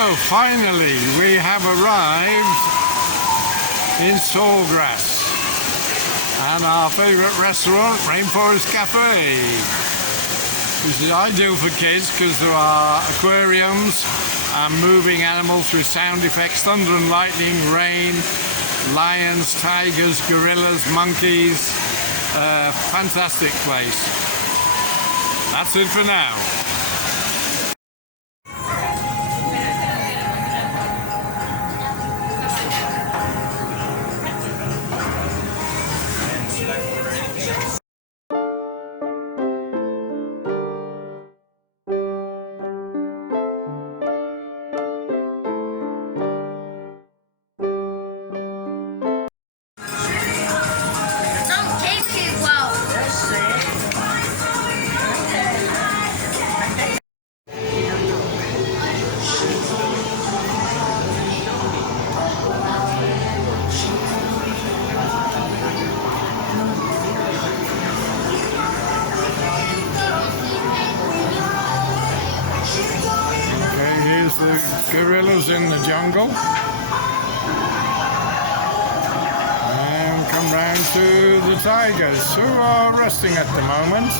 Finally, we have arrived in Sawgrass and our favourite restaurant, Rainforest Cafe, which is ideal for kids because there are aquariums and moving animals with sound effects, thunder and lightning, rain, lions, tigers, gorillas, monkeys. Fantastic place. That's it for now. The gorillas in the jungle, and come round to the tigers who are resting at the moment.